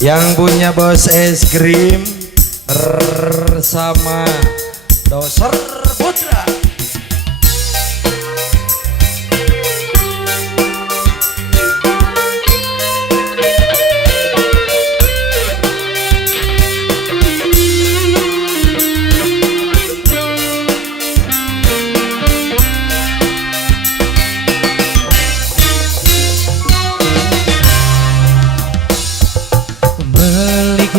Yang punya Bos Es Krim sama Doser Putra.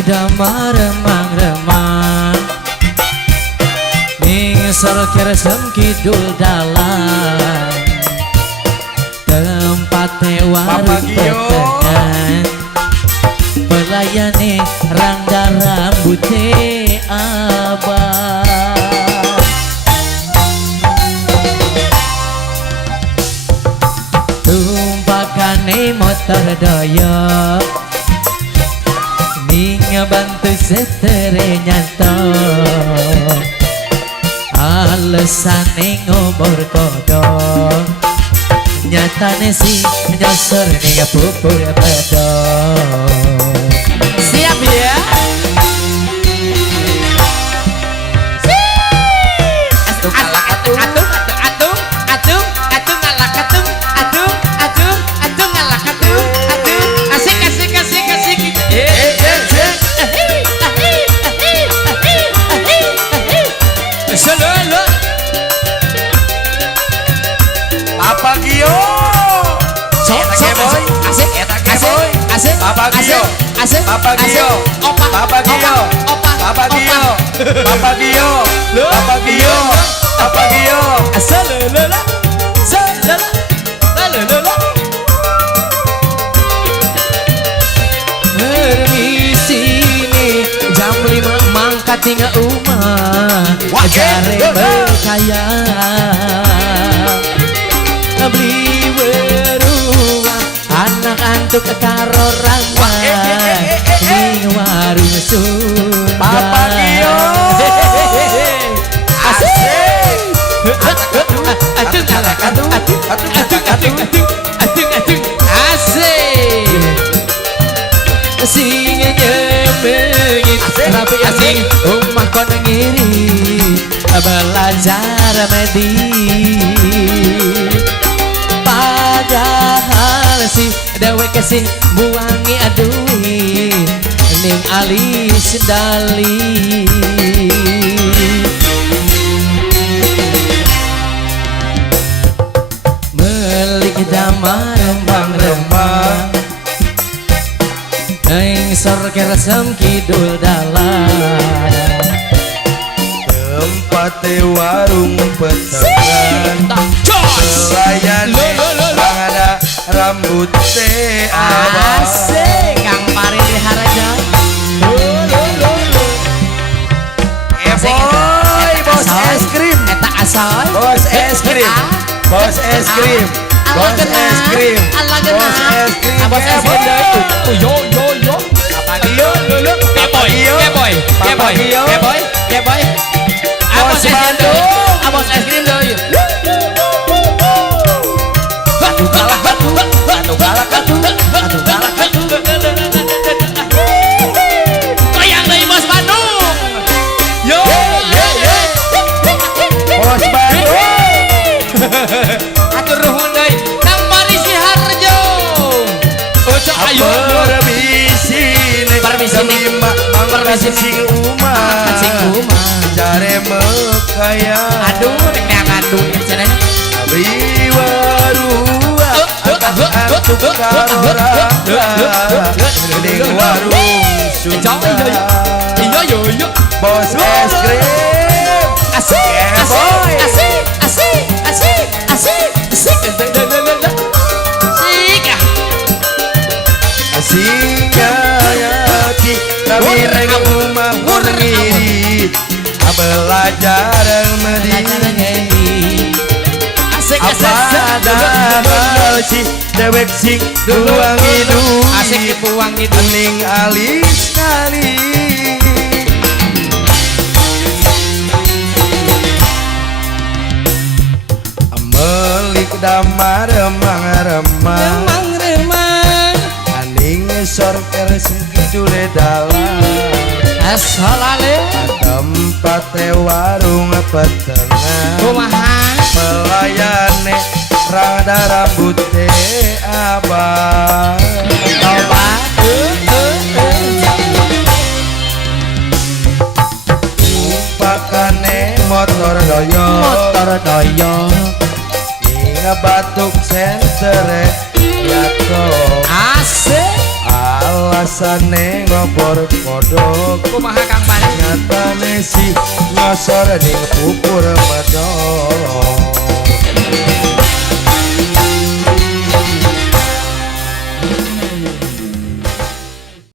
Damar remang-remang ning sorker kidul dalan tempat warung petengan pelayane rangga rambute abang tumpakane motor doyok bantu setere nyantok alesane ngomor kodok nyatane si nyosor ning pupur pedok. Siap ya? Papa Gio, asik, Papa Gio, Papa Gio, Papa Gio, Papa Gio, Papa Gio, Papa Gio, Papa Gio, Salalala, salalala, salalala. Permisi nih, jam 5 mangkat tinggal rumah, jare berkaya. Beli beruang anak antuk karo rangga ning warung Sunda. Papa Gio, asik, asik, sing nyemengit rapi asing omah kono ngiri belajar medis. Padahal si dewe kesih buangi adui ning alis dali melik damar rembang-rembang ning sorker kidul dalan tempat warung petengan pelayane ada rambut teh asik Kang Pari di Haraja. Boy, Bos Es Krim, eta asal Bos Es Krim, Bos Es Krim, Bos Es Krim, Bos Es Krim, Bos Es Krim deui. Yo Papa Gio, Papa Gio, Papa Gio, Bos Es Krim deui. Bos Es Krim deui. Goyang deui Bos Bandung. Yo. Bos Bandung. Atur nuhun deui Kang Pari Siharjo. Ucok ayo. Permisi sing umah, jare mekaya. Aduh, nek ngandung cenah. Abri warung antuk karo rangga ning warung Sunda. Iya. Bos Es Krim. Asik. Asingnya yaki kami reng rumah murni belajar medis. Apa si dewek sing duwangi duit asik dipuangi ning alis kali. Melik damar remang-remang remang-remang aning sorker singkit jule dalan Asalale tempat warung petengan kumaha pelayane rada rambute abang coba pakane motor doyo inga batuk sentere yato asik alasane ngobor kodok kumaha Kang Bari nyatane si ngosor ning pupur medok